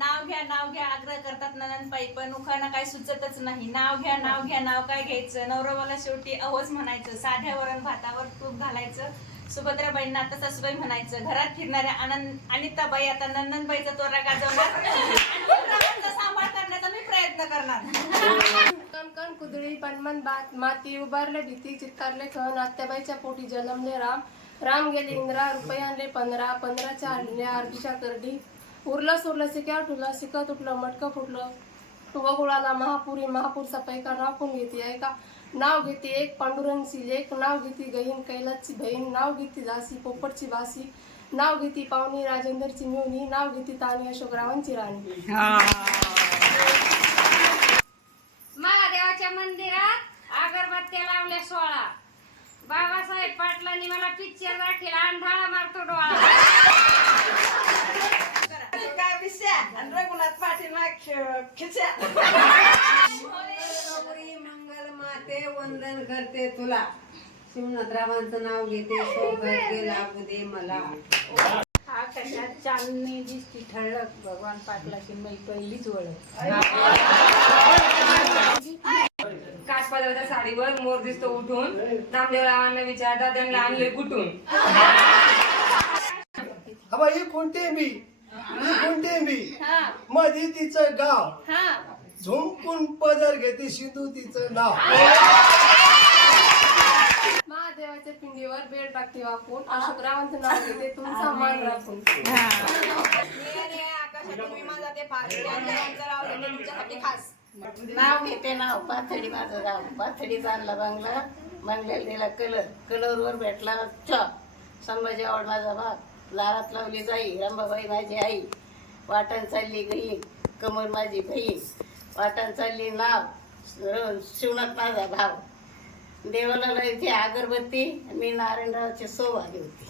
नाव घ्या नाव घ्या आग्रह करतात ननंदबाई पण उखाना काय सुचतच नाही. नाव घ्या नाव घ्या नाव काय घ्यायचं? नवरवाला शेवटी अहोच म्हणायचं. साध्या वरण भातावर तूप घालायचं. सुभद्राबाईंना आता सासूबाई म्हणायचं घरात फिरणाऱ्या आनंद अनिताबाई आता नंदनबाईचा तोरा गाजवणार. सांभाळ करण्याचा मी प्रयत्न करणार. कणकण कुदळी पणमन बात माती उभारले भीती चित्कारले खण आत्याबाईच्या पोटी जन्मले राम. राम गेले इंद्रा रुपये आणले पंधरा पंधराच्या आणल्या अर्धीच्या करडी. उरलं सुरलं सिक्या ठुलं सिकत उठलं मटकं फुटलं. वगुळाला महापुरी महापूरचा पैका राखून घेते ऐका नाव घेते एक पांडुरंगची लेक नाव घेते गहीन कैलासची बहीण नाव घेते दासी पोपटची बासी नाव घेते पावनी राजेंद्रची मिवणी नाव घेते तानी अशोकरावांची राणी. महादेवाच्या मंदिरात अगरबत्त्या लावल्या सोळा. बाबासाहेब पाटलांनी मला पिक्चर दाखिला अंधाळा मारतो डोळा. गौरी मंगल माते वंदन करते तुला. शिवनाथरावांचं नाव घेते सौभाग्य लागू दे मला. आकाशात चांदणी दिसती ठळक. भगवान पाटलाची मै पहिलीच ओळख. काठपदराच्या साडीवर मोर दिसतो उठून. नामदेवरावांना विचारता त्यांना आणले कुठून? अबा ही कोणते बी ही कोणते बी मधी तिचं गाव. झुंकून पदर घेते सिंधू तिचं नाव. महादेवाच्या पिंडीवर बेड टाकते वाकून. अशोकरावांचं नाव घेते तुमचा मान राखून. नाव घेते नाव. पाथडी माझं गाव पाथडी आणला बांगला. बांगल्याला दिला कलर. कलरवर भेटला. चॉप संभाजी आवड माझा बाप दारात लावली जाई रंबाबाई माझी आई वाटण चालली गई कमर माझी बहीण वाटण चालली नाव शिवनाथ माझा भाव. देवाला लावायची अगरबत्ती मी नारायणरावची सौभागी होती.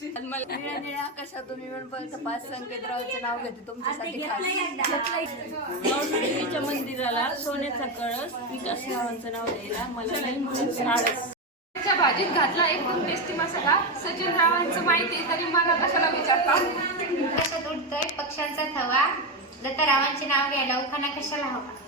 निळ्या निळ्या आकाशात तुम्ही म्हणपर्यंत पाच संकेतरावांचं नाव घेते तुमच्यासाठी खास. मंदिराला सोन्याचा कळस विकास नावांचं नाव द्यायला मला नाही म्हणून भाजीत घातला एकदम टेस्टी मसाला. सचिन रावांचं माहिती तरी मला कशाला विचारता? कसं उडतोय पक्ष्यांचा थवा. दत्तरावांचे नाव घ्यायला उखाना कशाला हवा?